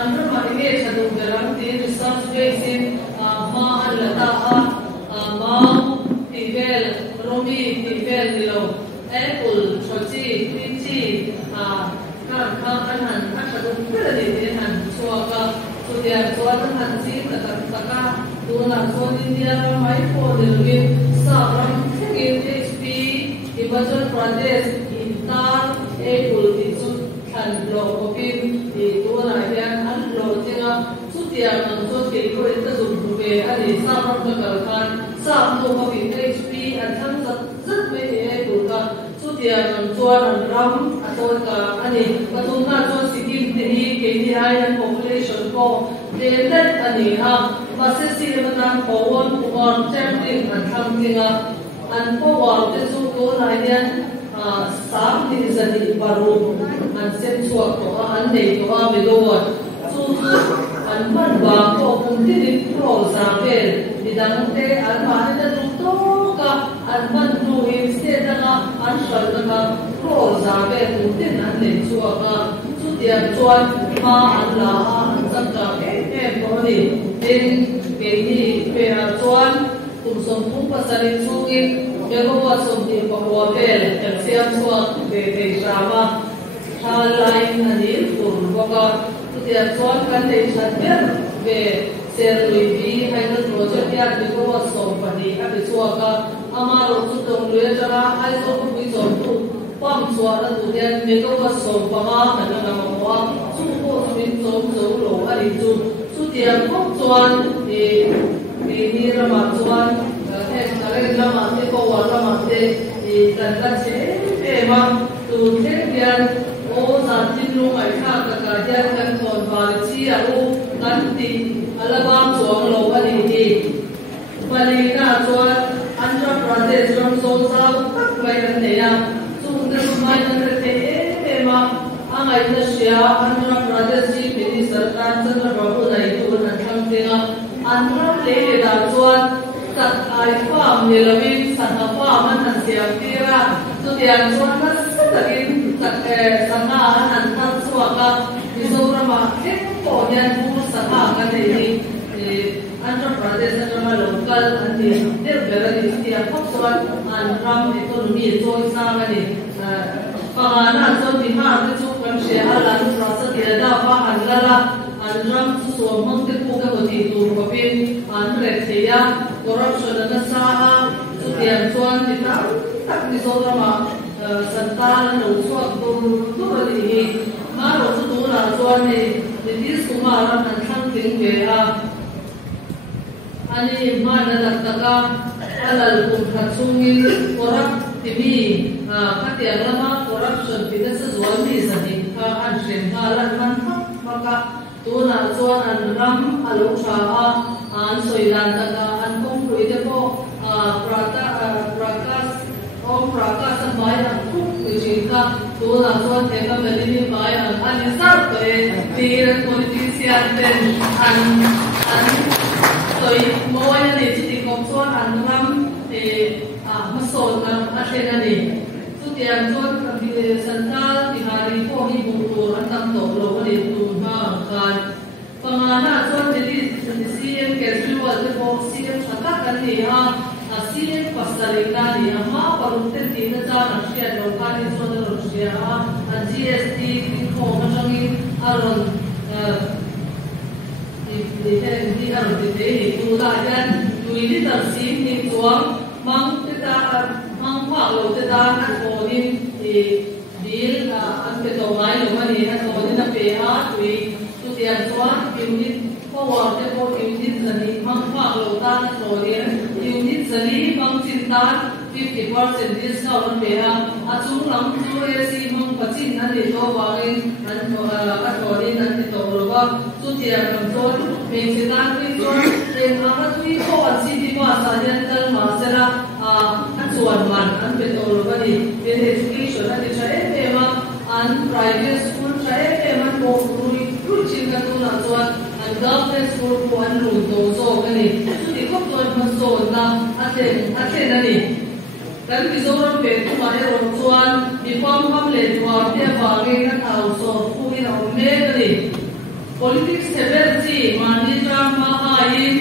Under my image, I do the research based in mi ti vel ni lo apple chochi chi ka an han a ka du ka ni ni han chua ka chu dia chua an han chi ta ka tu na chu India ra mai ko de ni sa ram ke HP Himachal Pradesh Intar apple ti chu than lo ko pin ti tu na hian an lo chinga chu dia nang chu ke ko ta zum ve ani sa ram ka kal khan sa tu ko pin HP an thang rất mấy cái đồ cả số tiền cho ram atol ka ani patung na cho sikim te hi KPI and population ko depend ani ha base si matan ko on champion an tham tinga an ko wal te su ko na yan sam din zani paru an sem chuak ko an nei ko a me do su an man ba ko kum ti pro sa ke didang te an ma na tu to ka an man tu instead na an shal na pro za be tu tin an le chuak ka chu dia chuan ma an la an sam ka e ko ni tin ke ni pe a chuan tum som tum pasalin chu in ke ko wa som ti ko wa be el siam chuak be drama line ani tur ko ka chu dia chuan kan le chat be ser lui hai na project ya bi ko wa som pani a bi chuak ka ama ro chu tong le jara ai so ko bi som tu pam chua na tu den me ko wa som pa ma na na ma wa chu ko chu min som zo lo ari chu dia ko chuan ni ra ma chuan he na le la ma te ko wa la ma te kan ka che ma tu te yan o sa tin lu ai kha ka ya kan kon ba chi a u kan ti ala ba chuang lo ani ni Palina chuan Andhra Pradesh ram so sa tak mai kan ne ya chung de mai kan te ma angai na sia Andhra Pradesh ji mini sarkar Chandrababu Naidu na thang tenga Andhra le da chuan tat ai farm ne lawin sana farm an siam tira chu tian chuan na satakin tak sana an thang chuaka Mizoram ke ko yan pu sana kan ni Andhra Pradesh Andhra local and the very stia popsuan and ram economy joy samani pangana so bihar te chu kan she ala nu rasa ti da pa anlala and ram so mong te ku ka ti tu ko pin an re theya corruption na sa so tian chuan ti ta tak ni so rama santal no so tu ri ma ro chu tu la chuan ni dis kumar an thang ting ve a ani mana daktaka alal kum khatsungin korap timi khatia lama corruption bidasa zwalmi sani ka an shen halan man maka tuna chuan an ram alo tha an soilan taka an kong ruide ko prakas mai an khuk jinka tuna chuan thema melini mai an sar pe tir politician ten an tôi mỗi ngày chỉ đi công suất ăn lắm thì mất sốt mà ăn thế này đi chút tiền chút thì sản xuất thì hari phố đi bung tu ăn tam tổ lô đi tu ha kan pengana chút jadi CM casual tu phố CM sangat kan ni ha CM pasalina ni ama parunten tina jana share lokal ni soda share GST ko macam ni aron di harus dipilih tuladan tuili tersim di tuang mang kita mang kalau kita konin di bil an ketomai rumah ni konin apa ya tui tiang tuang unit power depo unit seni mang kalau tan konin unit seni mang cinta 50% discount pea acung lam tu esi mang pacin nanti to bangin nan konin nanti to roba tu tiang control mencetak itu dengan apa tu itu asli di masa yang termasuk acuan man an betul bani in education an saya memang an private school saya memang mau cinta tu acuan an government school pun luto so kani di kau tuan masuk na ate nani dan Mizoram betul mana orang di pam le dua dia bagi kan tahu so puin orang ni politics severity mani drama hain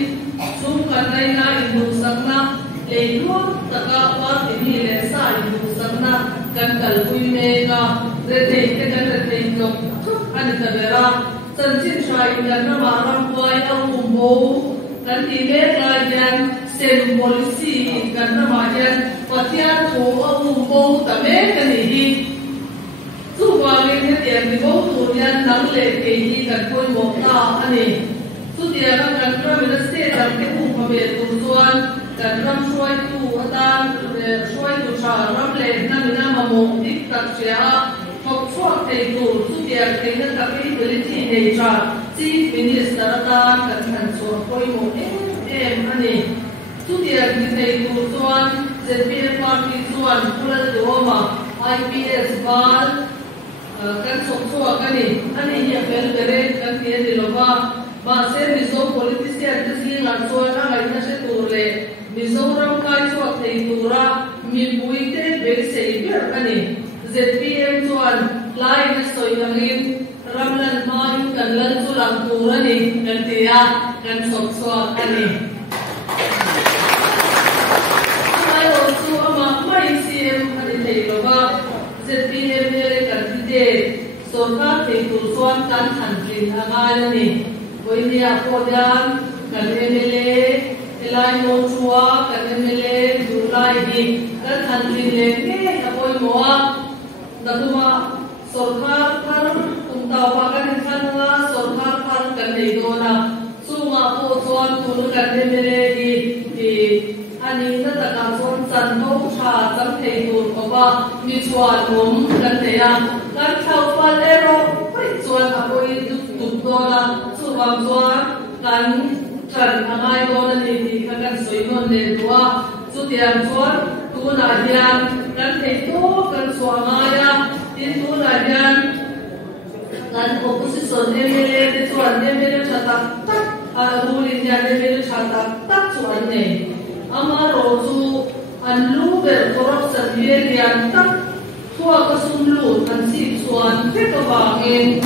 sum kanai na ibu sakna lấy luôn tất cả qua thì đi lấy sai đủ sẵn na cần cần vui mê cả để thấy cái cần thấy giống anh ta về ra chân chính sai cần nó mà làm quay ông bố bố cần thì biết là dân xem policy cần nó mà dân và thiên thủ ông bố bố ta biết cái gì đi dù qua cái tiền thì bố thủ dân nắng lệ thì đi cần coi một ta anh ấyสุดท้ายก็การร่วมมือเสียจากที่ผู้ผลิตตัวส่วนการร่วมช่วยตัวตามช่วยตัวชารับเล่นนั่นมีน้ำมันติดตัดเสียทบทวนในตัวสุดท้ายที่นั่นก็เป็นบริษัทในชาที่มินิสต์ตามการทำส่วนคุยหมดอันนี้สุดท้ายที่ในตัวส่วนจะเป็นความคิดส่วนผู้ละตัวมา IPS บ้านการส่งส่วนกันนี่อันนี้เนี่ยเป็นเรื่องการเรียนดีหรือว่าBahasa Mizo politician itu sih langsung orang lainnya seturle Mizo orang kaya suat hitura mibuite bersih biar ni ZPM tuan lain soalnya ramlan main kanlan sulang tura ni nanti ya kan sok ni. Kalau tu amak main CM ada terlalu ZPM ni kan tidak sorka hitur suan kan hantin amal ni. Ini aku dan MLA, Elai Mochua, MLA, Julai di dan hantin lagi apa semua, datuma sorkar kan untuk pakai kanwa sorkar kan kan itu na, semua posuan turun kan MLA di ani nanti kan son santo cha sampai itu apa misuan kan dia kan kau palero, suan apa itu tutola bang suan kan trần amai do na ni kan soi non le tua su tiang suan tu na hian kan thei to kan suan maya tin tu na hian kan opposition MLA te suan MLA chata tak a rulin ya MLA chata tak suan ne amaro chu an lu ber corruption lian tak tua ka sum lu kan si suan te ka bangin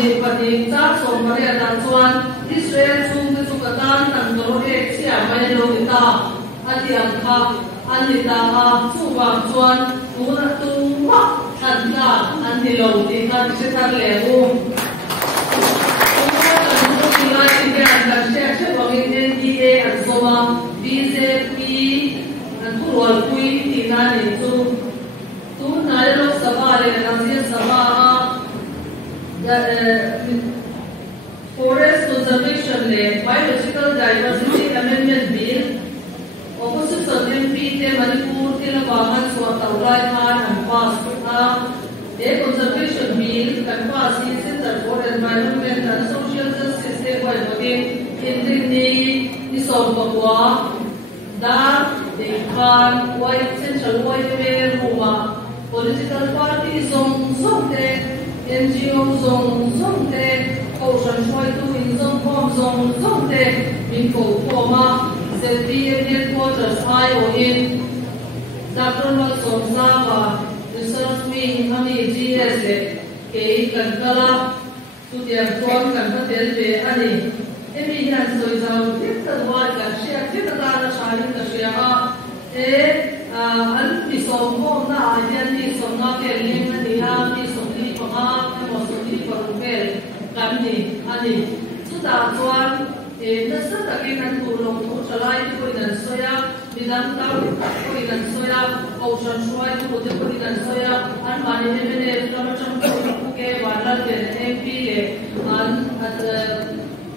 Pati tak somari ada tuan Israel sungguh sukatan tanggung siapa yang lo kita hati angka anita subang tuan pura tua tanda anti lo kita sekitar lewu pura tanggung kita ini ada siapa bagi NDA asoma BJP dan pura kui tina itu tu nalo sabah le nasihat sabah Forest Conservation Land Biological Diversity Amendment Bill Opposition MP te Manipur te Labangan Swatawlai Khan and pass Conservation Bill can pass in Center for Environment and Social Justice te by voting in the Isong Papua Da De Khan White Central White Mayor Ruma Political Party Zong te NGO zong te ocean choi tu in zong te min ko ma ZPM headquarters IO in Dr. Malson Sava research wing ami GS ke kan kala tu tiang tuan kan patel be ani emi han soi zau kita wa kan share kita ta shari ka share an pisong ko na yan ni song na ke ling ni ha ni song ni pa ma mo song ni pa kel kan ni ani sudah tuan na sa ta ke kan tu long tu chalai ko idan soya bidan ta ko idan soya ocean soya ko de ko idan soya an mani ne ne tama cham ko ke wala ke MP le an at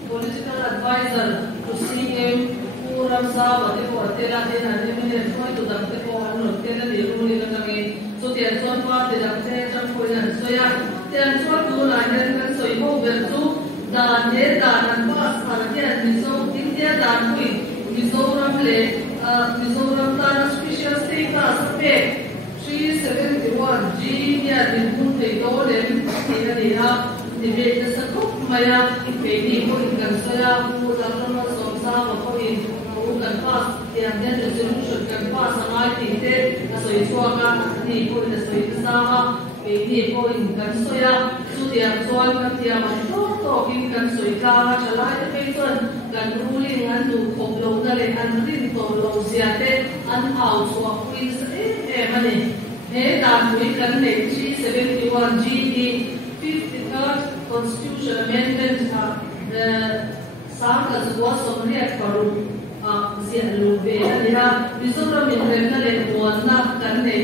political advisor to CM Puram sa bati ko tela de na ne ne ko to dam te ko an te na de ru ni na nge so te son pa te dam te cham ko yan so ya te an so tu na ne kan so i ho ber tu da ne da nan pa sa na te ni so india da kui Mizoram le Mizoram ta special status pe 371 G ya din kun te to le te na ni ha ni be ta sa ko maya pe ni ko in kan so ya pu da ma so sa ma ko in kan pass yang dan resolution kan pass angai tinte asoi suaka ni ko na soi sama ni ko in kan soya su dia soan kan dia ma to to kin kan soi tla chalai te pe chuan kan ruling an du khom lo na le an rin to lo sia te an au chua quiz mani he dan wi kan le 371 GD 53rd Constitution Amendment sang ka zua som riat paru zia lu ve ani ha Mizoram in rem na le muan na kan ne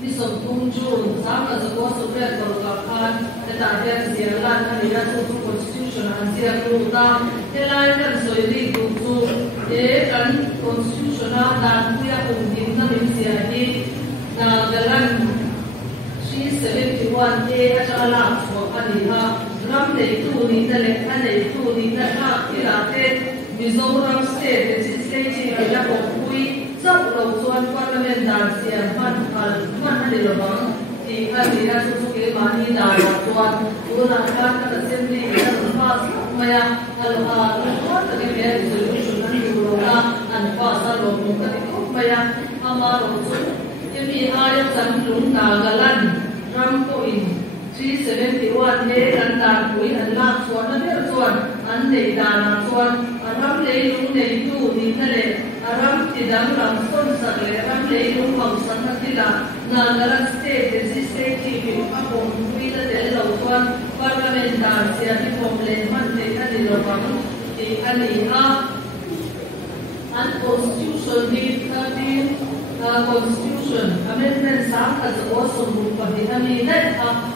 ni som tung jun sang ka zua som riat paru ka khan ta hian zia lan ani ha chu constitution an zia lu ta he lai kan soi ri ku chu e kan constitution a dan puya ung dim na min zia hi na galan 371 a cha la chu ani ha ram nei tu ni na le an nei tu ni na ha ki la te Mizoram state legislative la ko pui chau lo chuan parliament dan siam man hal man ani lo bang ti ani ra chu ke mani da chuan una kan ka assembly na pass maya al ha ta ke resolution ani lo na an pass lo mu ka ko maya ama lo chu mi ayat san lung na galan ram ko in 371 ne kan ta pui an la chuan na le chuan an nei da na chuan ram le lung nei tu ni na le ram ti dang ram son sa le ram le lung hau san na ti la na galan state legislative a pom pui la de lo chuan parliamentar sia ti pom le man te ani lo bang ti ani a an constitution ni 13 constitution amendment sang ka zo som bu pa ni ani na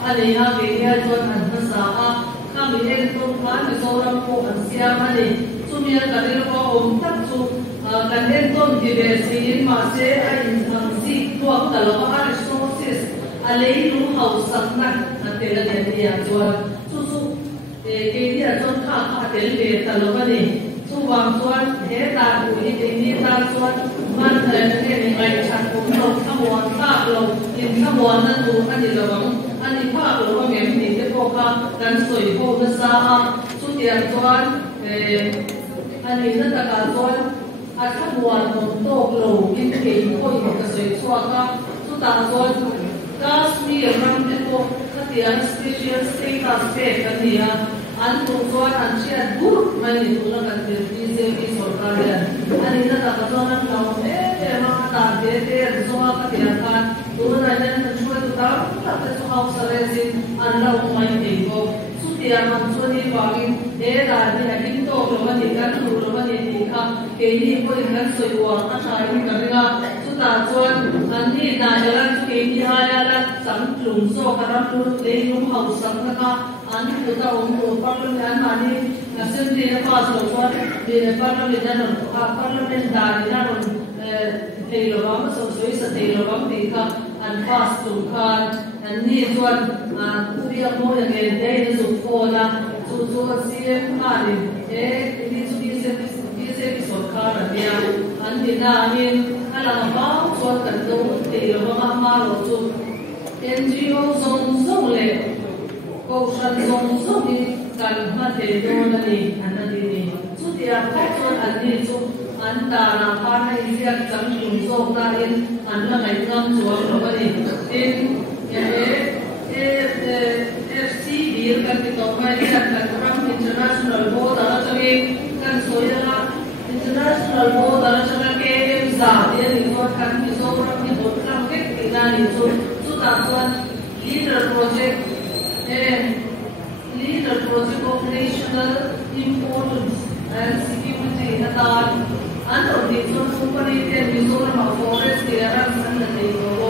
ani ha ke ya chuan an na sa a kami en to kan Mizoram ko an sia mani chumia ka ri ko om tak chu kan en ton di be sin ma se a in ang si tuak ta lo ka resources a lei lu hau sak na na te la de ya chuan chu chu ke dia chon kha kha tel be ta lo mani chu wang chuan he ta ku ni te ni ta chuan man le ne ni ngai chan ko lo khamwan ta lo in khamwan na tu ani lo bang ani pha lo wa mem ni te ko ka kan soi ho na sa a chu tian chuan ani na ta ka chuan a khamwan mo to lo in ke ko i ka soi chua ka chu ta chuan Kashmir ram te ko ka tian special status pe kan ni a an tu chuan an chia dur mai ni tu la kan te BJP sarkar ya ani na ta ka chuan an lo ma ta de te zo ka tian kan tu na jan kan chuan tu ta la ta chu house arrest an lo mai te ko chu tian man chu ni wangin da ni a kin to lo ma ni kan tu lo ma ni ti kha ke ni ko in kan soi wa ka chai ni ka ringa chu ta chuan an ni na jalan ke ni ha ya la sam tlum so ka ram tu le lum house sam ka an tu ta om tu parliament an mani assembly na pass lo chuan de parliament na parliament da ni na ron thei lo bang so soi sa thei lo bang ti kha an pass tu khan an ni chuan pia mo ya nge de ni su ko na chu chu CM ani ni chu BJP sarkar ya an ni na ni ala ma chuan kan do thei lo bang ma lo chu NGO zong le ko shan zong ni kan ma the do na ni an ni ni chu tia ka chuan an ni chu an ta na pa na isia chang lum zo na in an la ngai ngam chuan lo ba ni in FC bir kan ti to mai kan ram international board ala chami kan soya international board ala chama ke za dia ni ko kan ti so ram ni board kan ke ti na ni chu ta chuan leader project of national importance and security atan an to ni chuan company te Mizoram forest clearance an na nei lo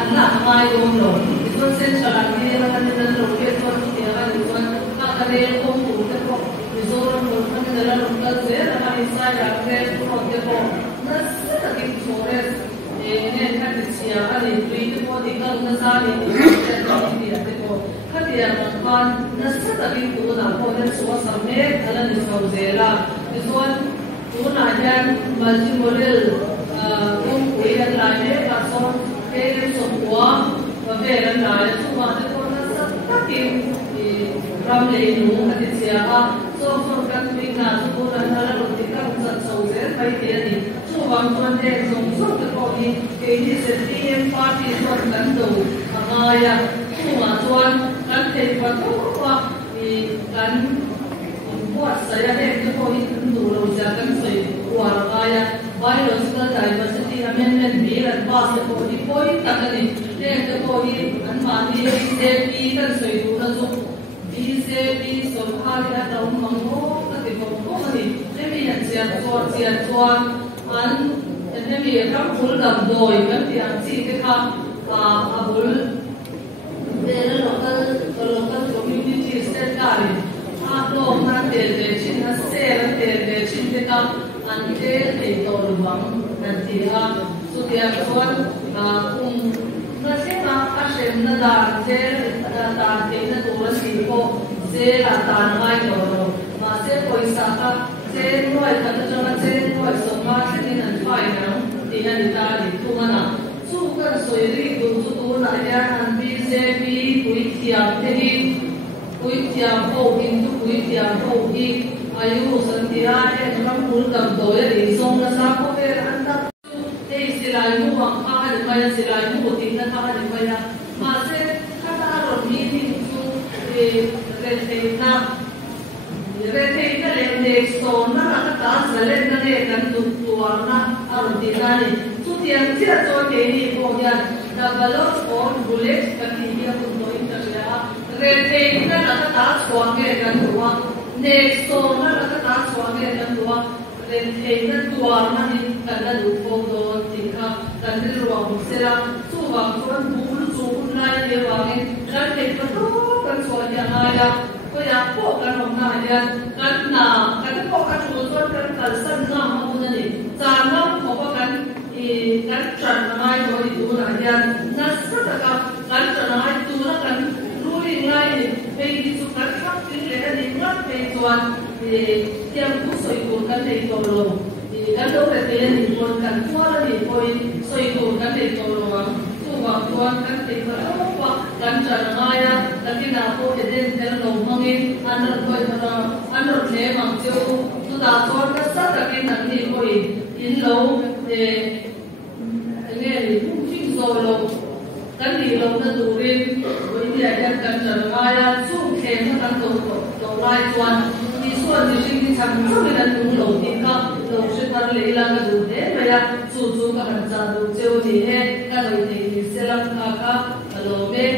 an la mai lo chuan central an ni la kan na lo ke chuan ti ra ni chuan ka ka re ko ku te ko Mizoram lo kan na la lo ka ze ra ni sa ya ke ko te ko na sa ta ki forest ne kan ti sia ani tui te ko ti ka na sa ni ti te ko ka ti ya kan na sa ta ki tu na ko ne so sa me ala ni so zela chuan tu na jan multi model ko ku ya la ne ka so ke so kwa wa ve ran la chu ma te ko na sa ta ki ram le nu ka ti sia a so kan ti na so na na lo ti ka sa so ze pai ti ni chu wang chuan de song so te ko ni ke ni se TM party chuan kan do ya chu ma chuan kan te pa to wa kan biological diversity amendment bill and pass the body point takani le the body an mani BJP kan soidu na so BJP so khali na daw mango ka ti ko ni le mi han sia chuan an le mi ka phul dam doi kan ti ang chi te kha abul the local community state kari lo na te chin na se te chin te ka an te to luang nan ti ha so dia chuan na se na a shem na da te ta te na to la si ko se la ta mai to ro ma se poisa ka se noi ta ta na se noi so ma se ni nan fai na ti na ni ta ni tu ma na su ka soi ri tu tu na ya an BJP kui tiam te ni kui tiam ho in tu kui tiam ho hi ayu santia e ram pul kam do ya ri song na sa ko ve an ta te silai mu wa kha ni ma ya silai mu tin na kha ni ma ya ma se kha ta ro ni ni tu e re te na le ne so na ka ta sa le na ne kan tu tu wa na a ro ti na ni tu tiang chia cho te ni ko ya da balot on bullet ka ti ya ku do in ta ya re te na ka ta so nge kan tu wa ne so na ka ta so nge kan tu wa re te na tu wa na ni kan na du ko do ti kha kan ni ro wa se la tu wa ko bu chu na ye wa nge kan te ko to kan so ya na ya ko ya ko kan ro na ya kan na kan ko ka chu so kan kal san na ma mu na ni cha na ko ko kan kan tran na mai ko di tu na ya na sa ta ka kan tran na mai tu na kan ru ri ngai ni pe di chu kan khap tin le ni na pe chuan tiam ku soi ko kan nei to lo kan do pe te ni kon kan chua la ni poi soi ko kan nei to lo wa tu wa chuan kan te pa wa kan tran na mai ya la ki na ko te den tel lo mangin an ro koi na an ro le mang chu tu da chuan ka sa ta ki nan ni poi in lo nghe thì cũng phim rồi lâu cái gì lâu nó đủ riêng với nhà dân cần trở lại xuống kèm nó đang đầu lại toàn đi xuân thì sinh đi chẳng rất là đúng lâu tiền cơ lâu sẽ bắt lấy là cái đủ thế mà ya chú các bạn già đủ chiều thì hết cái lời thì sẽ làm cả lâu bên